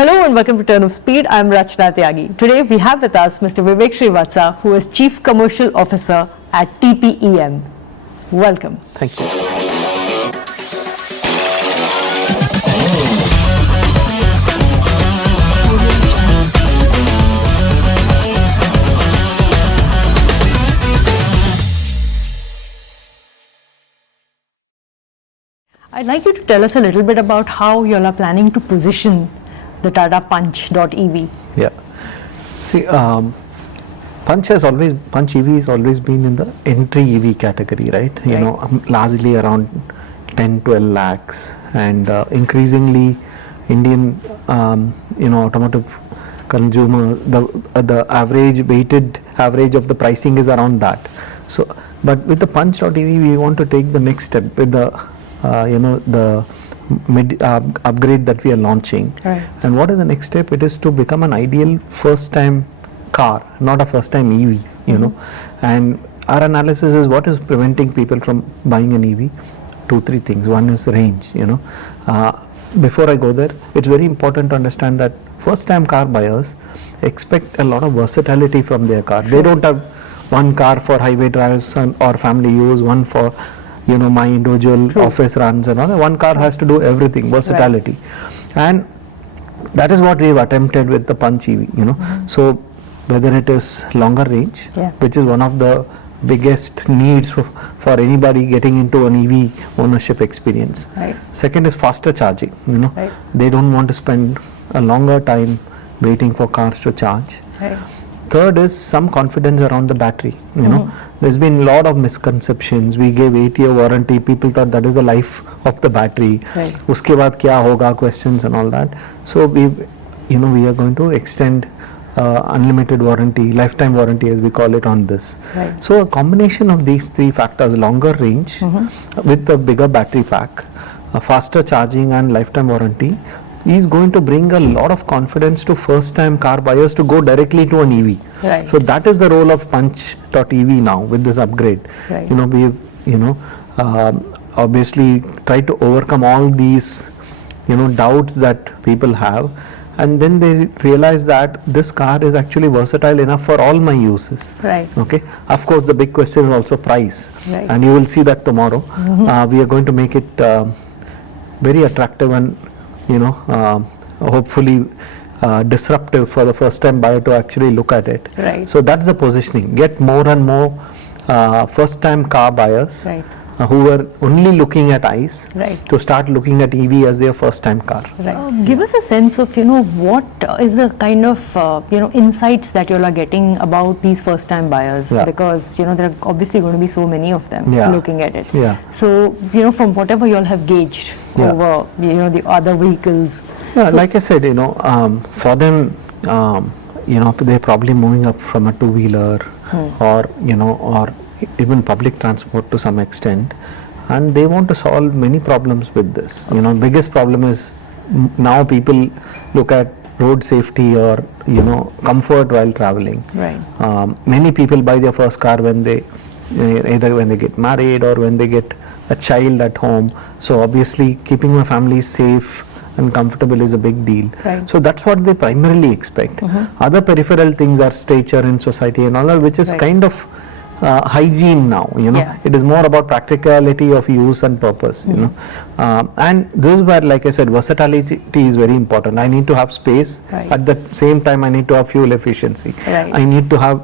Hello and welcome to Turn of Speed. I am Rachna Tyagi. Today we have with us Mr. Vivek Srivatsa, who is Chief Commercial Officer at TPEM. Welcome. Thank you. I'd like you to tell us a little bit about how you all are planning to position the Tata Punch.ev. Yeah. See, Punch EV has always been in the entry EV category, right? You know, largely around 10-12 lakhs, and increasingly Indian, automotive consumer, the weighted average of the pricing is around that. So, but with the Punch.ev, we want to take the next step with the the upgrade that we are launching. Right. And what is the next step? It is to become an ideal first time car, not a first time EV, you know. And our analysis is what is preventing people from buying an EV. 2-3 things. One is range, you know. Before I go there, it's very important to understand that first time car buyers expect a lot of versatility from their car. They don't have one car for highway drives or family use, one for my individual office runs and all. One car has to do everything, versatility. Right. And that is what we've attempted with the Punch EV, you know. So whether it is longer range, which is one of the biggest needs for anybody getting into an EV ownership experience. Right. Second is faster charging, you know. Right. They don't want to spend a longer time waiting for cars to charge. Right. Third is some confidence around the battery, you know. There's been a lot of misconceptions. We gave 8-year warranty. People thought that is the life of the battery. Right. Uske baad kya hoga, questions and all that. So we are going to extend unlimited warranty, lifetime warranty as we call it on this. Right. So a combination of these 3 factors, longer range with the bigger battery pack, faster charging and lifetime warranty, is going to bring a lot of confidence to first time car buyers to go directly to an EV. Right. So that is the role of Punch.ev now with this upgrade. Right. You know, we obviously try to overcome all these doubts that people have, and then they realize that this car is actually versatile enough for all my uses. Right. Okay. Of course, the big question is also price, Right. and you will see that tomorrow. We are going to make it very attractive and hopefully disruptive for the first time buyer to actually look at it. Right. So that's the positioning. Get more and more first time car buyers Right. Who were only looking at ICE Right. to start looking at EV as their first time car. Right. Give us a sense of what is the kind of insights that you all are getting about these first time buyers, because there are obviously going to be so many of them looking at it. Yeah. So from whatever you all have gauged over the other vehicles. Yeah, so like I said, for them, they're probably moving up from a two-wheeler or even public transport to some extent, and they want to solve many problems with this. Biggest problem is now people look at road safety or comfort while traveling. Right. Many people buy their first car when they either when they get married or when they get a child at home. So obviously keeping my family safe and comfortable is a big deal. Right. So that's what they primarily expect. Other peripheral things are stature in society and all that, which is kind of hygiene now, It is more about practicality of use and purpose, and this is where, like I said, versatility is very important. I need to have space. Right. At the same time I need to have fuel efficiency. Right. I need to have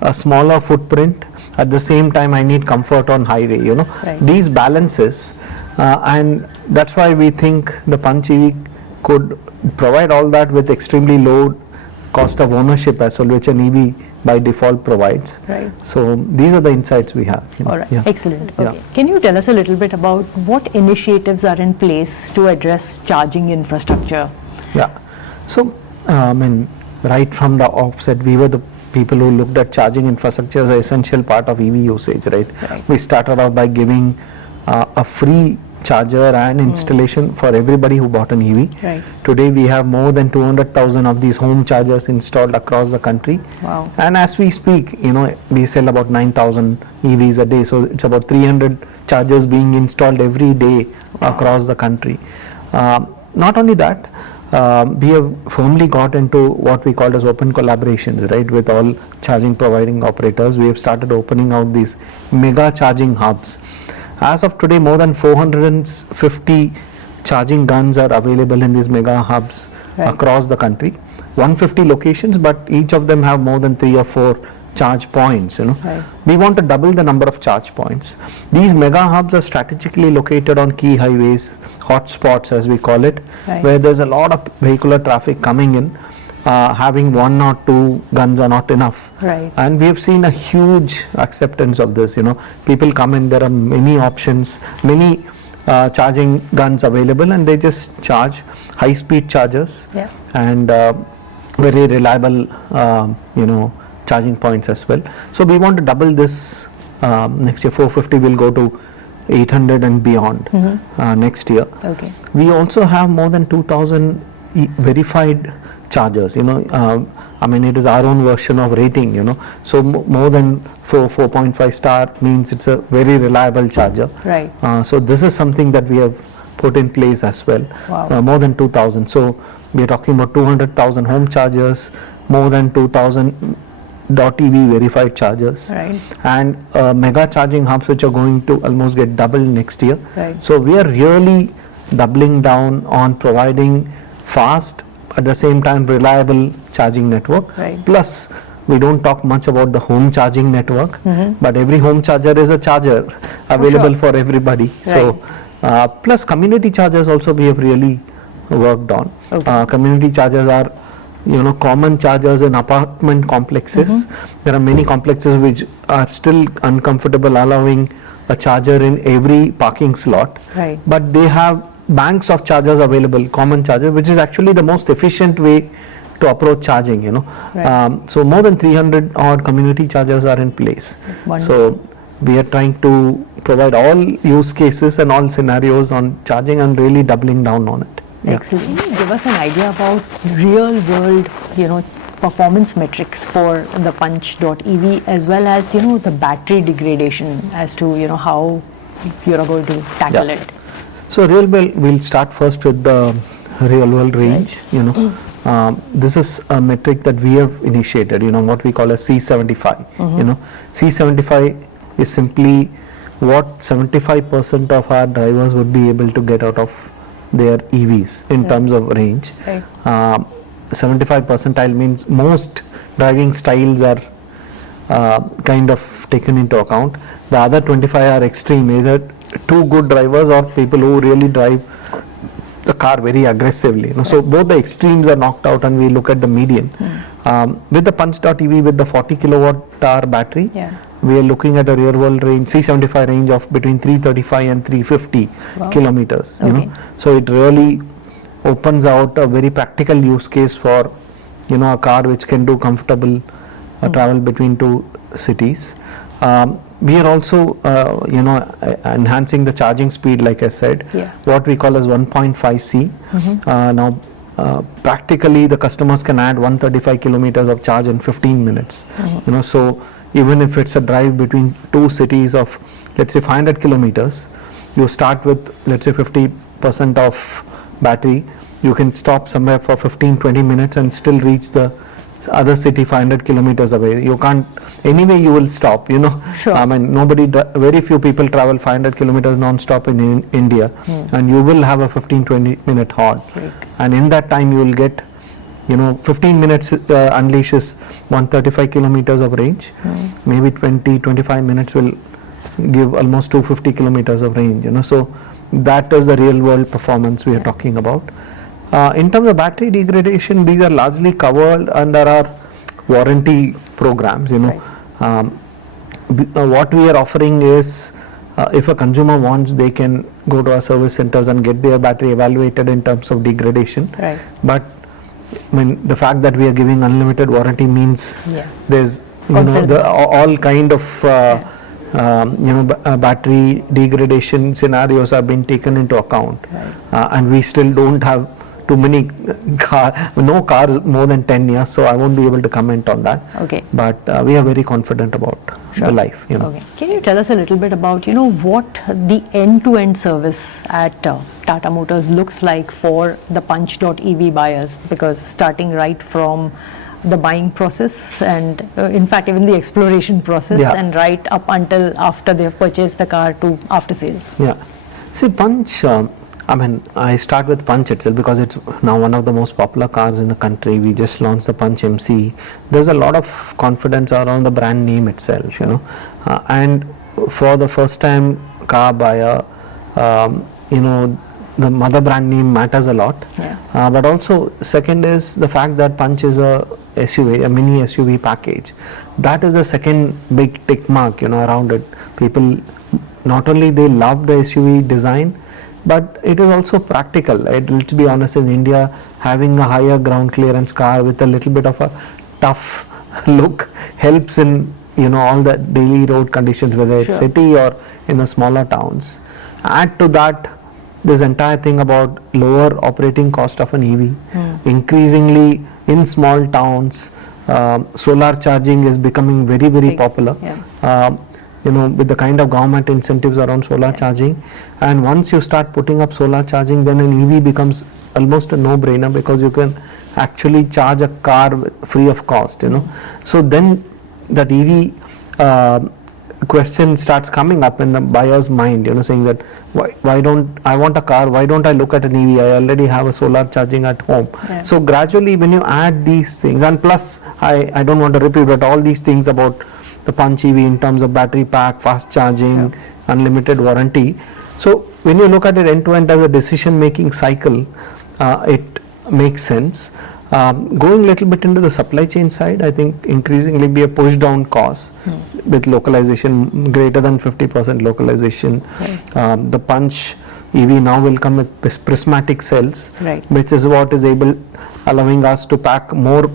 a smaller footprint. At the same time I need comfort on highway, Right. These balances, and that's why we think the Punch EV could provide all that with extremely low cost of ownership as well, which an EV by default provides. Right. So these are the insights we have. All right. Yeah. Excellent. Okay. Yeah. Can you tell us a little bit about what initiatives are in place to address charging infrastructure? Yeah. So right from the offset, we were the people who looked at charging infrastructure as an essential part of EV usage, right? We started off by giving a free charger and installation for everybody who bought an EV. Right. Today we have more than 200,000 of these home chargers installed across the country. Wow. And as we speak, we sell about 9,000 EVs a day. So it's about 300 chargers being installed every day across the country. Not only that, we have firmly got into what we call as open collaborations, right, with all charging providing operators. We have started opening out these mega charging hubs. As of today, more than 450 charging guns are available in these mega hubs across the country. 150 locations, but each of them have more than 3 or 4 charge points. We want to double the number of charge points. These mega hubs are strategically located on key highways, hotspots as we call it, where there's a lot of vehicular traffic coming in. Having 1 or 2 guns are not enough, and we have seen a huge acceptance of this. People come in, there are many options, many charging guns available, and they just charge, high speed chargers, and very reliable charging points as well. So we want to double this next year. 450 will go to 800 and beyond next year. We also have more than 2,000 verified chargers. It is our own version of rating. So more than 4.5 star means it's a very reliable charger. So this is something that we have put in place as well. More than 2,000. So we are talking about 200,000 home chargers, more than 2,000 .ev verified chargers, and mega charging hubs which are going to almost get doubled next year. So we are really doubling down on providing fast, at the same time reliable charging network. Plus we don't talk much about the home charging network, but every home charger is a charger available for everybody. So plus community chargers also we have really worked on. Community chargers are common chargers in apartment complexes. There are many complexes which are still uncomfortable allowing a charger in every parking slot, but they have banks of chargers available, common chargers, which is actually the most efficient way to approach charging. So more than 300 odd community chargers are in place. So we are trying to provide all use cases and all scenarios on charging and really doubling down on it. Excellent. Can you give us an idea about real world, performance metrics for the Punch.ev, as well as, the battery degradation, as to, how you're going to tackle it? So we'll start first with the real world range. This is a metric that we have initiated, what we call a C75. C75 is simply what 75% of our drivers would be able to get out of their EVs in terms of range. 75 percentile means most driving styles are kind of taken into account. The other 25 are extreme, either too good drivers or people who really drive the car very aggressively. So both the extremes are knocked out and we look at the median. With the Punch.ev, with the 40 kilowatt hour battery, we are looking at a real world range, C75 range of between 335 and 350 kilometers. So it really opens out a very practical use case for a car which can do comfortable travel between 2 cities. We are also enhancing the charging speed, like I said, what we call as 1.5C. Now practically the customers can add 135 kilometers of charge in 15 minutes. So even if it's a drive between 2 cities of, let's say, 500 kilometers, you start with, let's say, 50% of battery, you can stop somewhere for 15-20 minutes and still reach the other city 500 kilometers away. You can't, anyway you will stop, very few people travel 500 kilometers non-stop in India, and you will have a 15-20 minute halt, and in that time you will get 15 minutes unleashes 135 kilometers of range. Maybe 20-25 minutes will give almost 250 kilometers of range. So that is the real world performance we are talking about. In terms of battery degradation, these are largely covered under our warranty programs. What we are offering is, if a consumer wants, they can go to our service centers and get their battery evaluated in terms of degradation. But the fact that we are giving unlimited warranty means there's all kind of battery degradation scenarios have been taken into account, and we still don't have too many no cars more than 10 years, so I won't be able to comment on that. But we are very confident about the life. Okay. Can you tell us a little bit about, what the end-to-end service at Tata Motors looks like for the Punch.ev buyers? Because starting right from the buying process and in fact even the exploration process and right up until after they've purchased the car to after sales. Yeah. See, Punch, I start with Punch itself because it's now one of the most popular cars in the country. We just launched the Punch MC. There's a lot of confidence around the brand name itself, and for the first time car buyer, the mother brand name matters a lot. But also second is the fact that Punch is a SUV, a mini SUV package. That is a second big tick mark, around it. People, not only they love the SUV design, but it is also practical. Let's be honest, in India, having a higher ground clearance car with a little bit of a tough look helps in, all the daily road conditions, whether it's city or in the smaller towns. Add to that this entire thing about lower operating cost of an EV. Increasingly in small towns, solar charging is becoming very, very popular. With the kind of government incentives around solar charging, and once you start putting up solar charging, then an EV becomes almost a no-brainer because you can actually charge a car free of cost. So then that EV question starts coming up in the buyer's mind, saying that why don't I want a car, why don't I look at an EV, I already have a solar charging at home. So gradually when you add these things, and plus I don't want to repeat, but all these things about the Punch EV in terms of battery pack, fast charging, unlimited warranty. So when you look at it end to end as a decision making cycle, it makes sense. Going a little bit into the supply chain side, I think increasingly be a push down cost with localization greater than 50% localization. The Punch EV now will come with prismatic cells, which is what is allowing us to pack more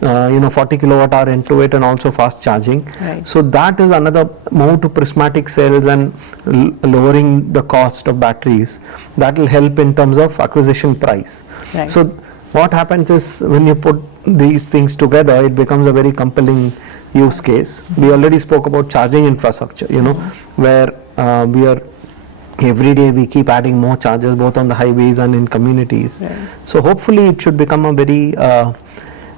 40 kilowatt hour into it, and also fast charging. So that is another move to prismatic cells and lowering the cost of batteries. That will help in terms of acquisition price. So what happens is when you put these things together, it becomes a very compelling use case. We already spoke about charging infrastructure, where we are every day we keep adding more chargers both on the highways and in communities. So hopefully it should become a very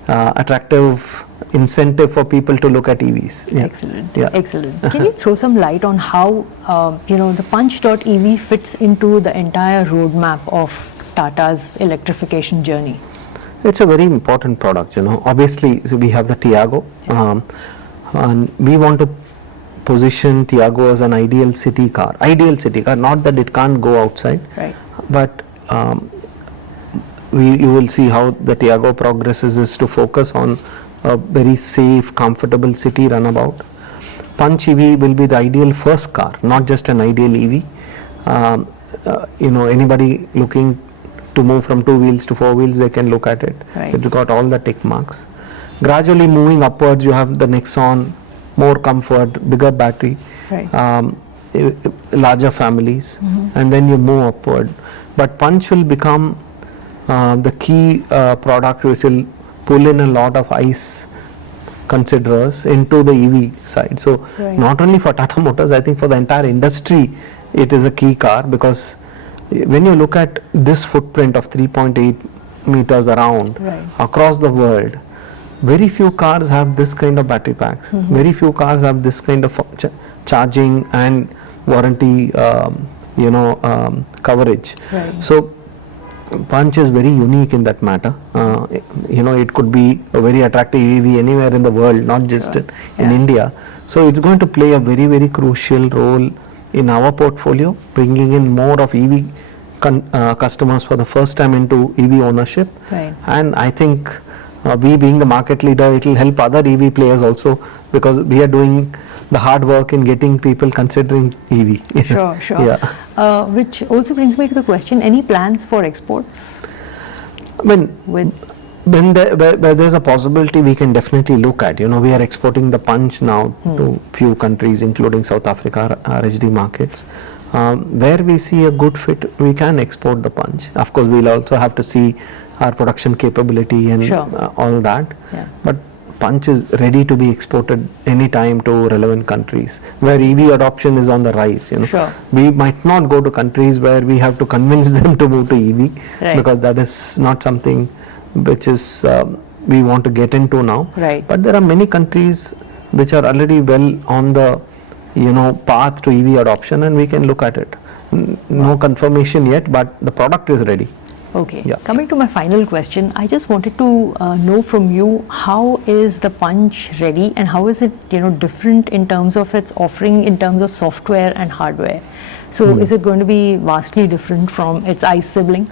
attractive incentive for people to look at EVs. Excellent. Excellent. Can you throw some light on how the Punch.ev fits into the entire roadmap of Tata's electrification journey? It's a very important product, Obviously, so we have the Tiago, and we want to position Tiago as an ideal city car. Not that it can't go outside, but you will see how the Tiago progresses is to focus on a very safe, comfortable city runabout. Punch EV will be the ideal first car, not just an ideal EV. Anybody looking to move from 2 wheels to 4 wheels, they can look at it. It's got all the tick marks. Gradually moving upwards, you have the Nexon, more comfort, bigger battery, larger families, and then you move upward. But Punch will become the key product which will pull in a lot of ICE considerers into the EV side. So not only for Tata Motors, I think for the entire industry, it is a key car, because when you look at this footprint of 3.8 meters around across the world, very few cars have this kind of battery packs. Very few cars have this kind of charging and warranty, coverage. So Punch is very unique in that matter. It could be a very attractive EV anywhere in the world, not just in India. So it's going to play a very, very crucial role in our portfolio, bringing in more of EV customers for the first time into EV ownership. And I think we being the market leader, it will help other EV players also, because we are doing the hard work in getting people considering EV. Sure. Which also brings me to the question, any plans for exports? Where there's a possibility, we can definitely look at. We are exporting the Punch now to few countries, including South Africa, RHD markets. Where we see a good fit, we can export the Punch. Of course, we'll also have to see our production capability and all that. But Punch is ready to be exported anytime to relevant countries where EV adoption is on the rise. Sure. We might not go to countries where we have to convince them to move to EV, Right. because that is not something which is we want to get into now. Right. But there are many countries which are already well on the path to EV adoption, and we can look at it. No confirmation yet, but the product is ready. Okay. Yeah. Coming to my final question, I just wanted to know from you, how is the Punch ready, and how is it different in terms of its offering, in terms of software and hardware? So is it going to be vastly different from its ICE sibling?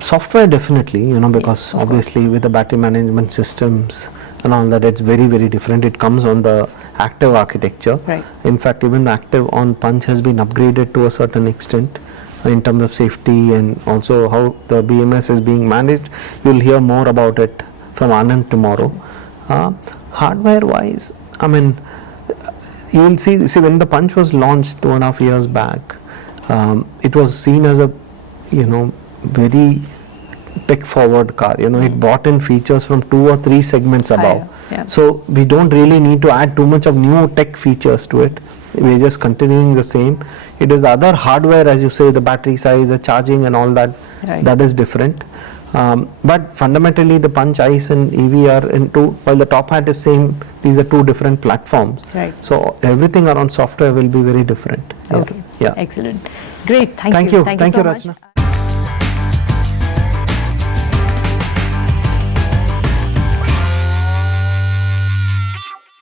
Software definitely, because of obviously with the battery management systems and all that, it's very, very different. It comes on the active architecture. Right. In fact, even the active on Punch has been upgraded to a certain extent in terms of safety, and also how the BMS is being managed. You'll hear more about it from Anand tomorrow. Hardware wise, I mean, you will see when the Punch was launched 2.5 years back, it was seen as a very tech forward car. It brought in features from 2 or 3 segments above. Yeah. So we don't really need to add too much of new tech features to it. We're just continuing the same. It is other hardware, as you say, the battery size, the charging and all that, Right. that is different. But fundamentally the Punch ICE and EV are into, while the top hat is same, these are 2 different platforms. Right. So everything around software will be very different. Okay. Yeah. Excellent. Great. Thank Thank you. you. Thank so you, much. Rachna.